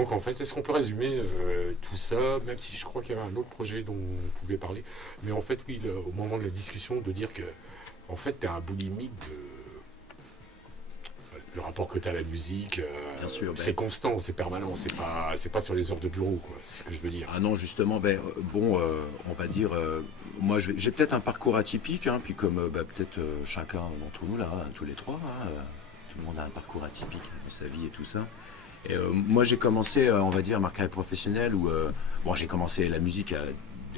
donc en fait, est-ce qu'on peut résumer tout ça, même si je crois qu'il y avait un autre projet dont on pouvait parler, mais en fait oui, au moment de la discussion, de dire que en fait tu es un boulimique de le rapport que tu as à la musique, Bien sûr. c'est constant, c'est permanent, c'est pas sur les heures de bureau, quoi, c'est ce que je veux dire. Ah non, justement, on va dire, moi j'ai peut-être un parcours atypique, hein, puis comme peut-être chacun d'entre nous là, hein, tous les trois, hein, tout le monde a un parcours atypique dans sa vie et tout ça. Et moi j'ai commencé, on va dire, ma carrière professionnelle où, bon, j'ai commencé la musique à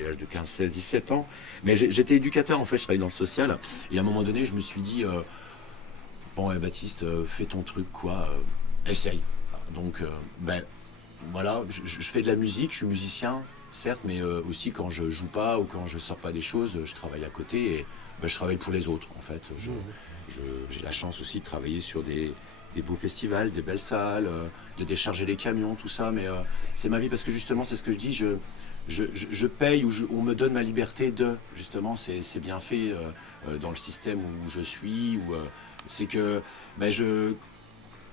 l'âge de 15, 16, 17 ans, mais j'étais éducateur en fait, je travaillais dans le social, et à un moment donné je me suis dit, bon, Baptiste, fais ton truc, quoi, essaye. Donc, voilà, je fais de la musique, je suis musicien, certes, mais aussi quand je joue pas ou quand je sors pas des choses, je travaille à côté et je travaille pour les autres, en fait. J'ai la chance aussi de travailler sur des beaux festivals, des belles salles, de décharger les camions, tout ça, mais c'est ma vie parce que justement, c'est ce que je dis, je paye ou on me donne ma liberté de, justement, c'est bien fait dans le système où je suis, c'est que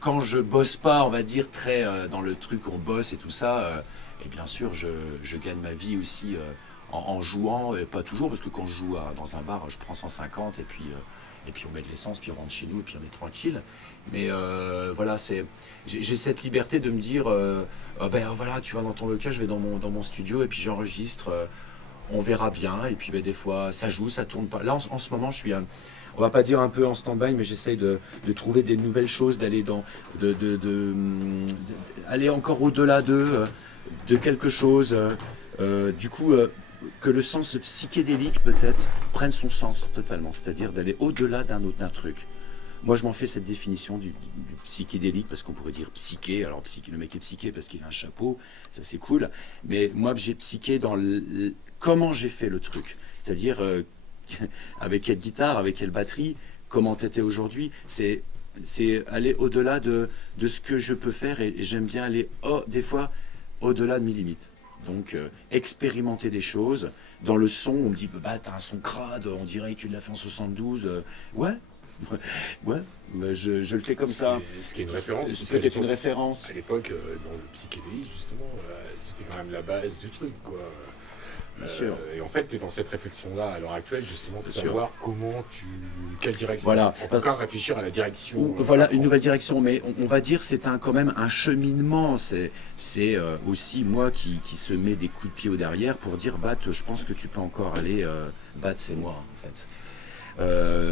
quand je bosse pas, on va dire, très dans le truc on bosse et tout ça, et bien sûr, je gagne ma vie aussi en jouant, et pas toujours, parce que quand je joue dans un bar, je prends 150 et puis on met de l'essence, puis on rentre chez nous, et puis on est tranquille. Mais voilà, j'ai cette liberté de me dire, voilà, tu vas dans ton local, je vais dans mon studio, et puis j'enregistre, on verra bien, et puis des fois, ça joue, ça tourne pas. Là, en ce moment, je suis... on va pas dire un peu en stand-by, mais j'essaye de trouver des nouvelles choses, d'aller aller encore au-delà de quelque chose. Du coup, que le sens psychédélique peut-être prenne son sens totalement, c'est-à-dire d'aller au-delà d'un truc. Moi, je m'en fais cette définition du psychédélique, parce qu'on pourrait dire psyché. Alors, le mec est psyché parce qu'il a un chapeau, ça c'est cool. Mais moi, j'ai psyché dans comment j'ai fait le truc. C'est-à-dire, avec quelle guitare, avec quelle batterie, comment t'étais aujourd'hui. C'est aller au-delà de ce que je peux faire. Et j'aime bien aller, des fois, au-delà de mes limites. Donc, expérimenter des choses. Dans le son, on me dit, t'as un son crade, on dirait que tu l'as fait en 72. Ouais. Ouais, mais je le fais comme ça. Ce qui est une référence. C'est peut-être une référence. À l'époque, dans le psychédélisme, justement, c'était quand même la base du truc, quoi. Bien sûr. Et en fait, tu es dans cette réflexion-là, à l'heure actuelle, justement, de Bien savoir quelle direction. Voilà. En tout cas, réfléchir à la direction. Voilà, une nouvelle direction. Mais on va dire c'est quand même un cheminement. C'est aussi moi qui se met des coups de pied au derrière pour dire, je pense que tu peux encore aller. C'est moi, en fait.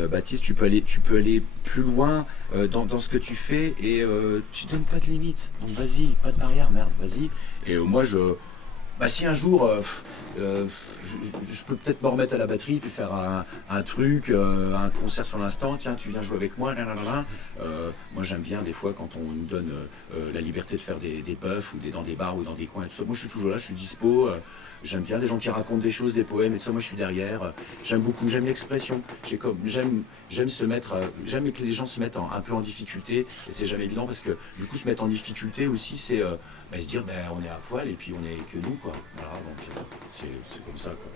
Baptiste, tu peux aller plus loin dans ce que tu fais et tu donnes pas de limite. Donc vas-y, pas de barrière, merde, vas-y. Et moi, si un jour, je peux peut-être me remettre à la batterie, puis faire un truc, un concert sur l'instant, tiens, tu viens jouer avec moi, moi j'aime bien des fois quand on nous donne la liberté de faire des puffs ou dans des bars ou dans des coins et tout ça. Moi je suis toujours là, je suis dispo. J'aime bien des gens qui racontent des choses, des poèmes et tout ça. Moi, je suis derrière. J'aime beaucoup. J'aime l'expression. J'aime j'aime que les gens se mettent un peu en difficulté. Et c'est jamais évident parce que du coup, se mettre en difficulté aussi, c'est se dire, on est à poil et puis on est que nous, quoi. Voilà. Donc c'est comme ça, quoi.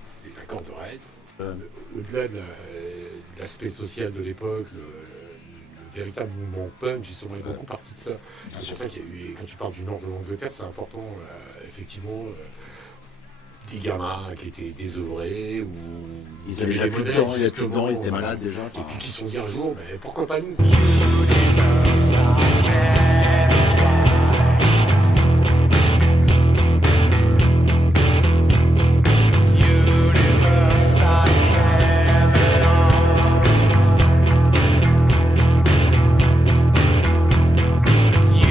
C'est la corde raide. Au-delà de l'aspect social de l'époque, le véritable mouvement punk, justement, est beaucoup parti de ça. C'est sur ça qu'il y a eu, quand tu parles du nord de l'Angleterre, c'est important, effectivement. Des gamins qui étaient désœuvrés ou ils avaient déjà plus de temps, ils étaient malades déjà. Et puis qui se sont dit un jour, mais pourquoi pas nous?